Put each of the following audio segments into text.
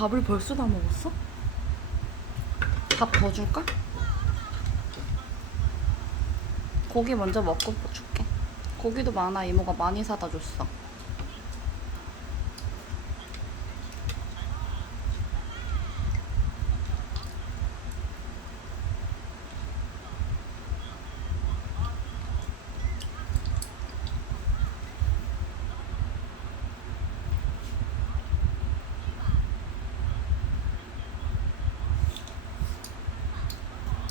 밥을 벌써 다 먹었어? 밥 더 줄까? 고기 먼저 먹고 줄게. 고기도 많아. 이모가 많이 사다 줬어.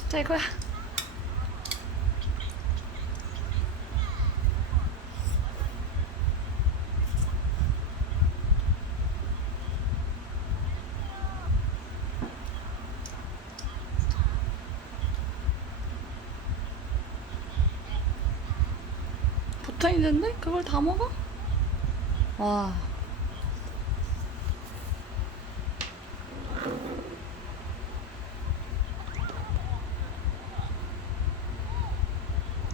자, 이거야. 붙어있는데? 그걸 다 먹어? 와.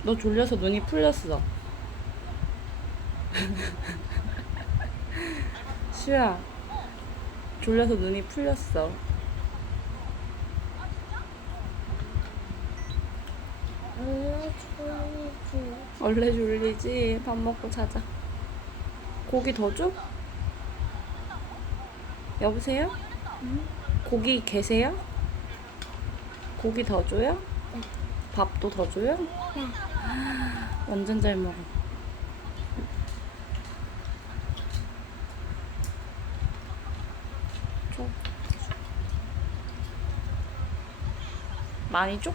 너 졸려서 눈이 풀렸어. 슈야, 졸려서 눈이 풀렸어. 원래 졸리지? 밥 먹고 자자. 고기 더 줘? 여보세요? 고기 계세요? 고기 더 줘요? 밥도 더 줘요? 완전 잘 먹어. 줘. 많이 줘?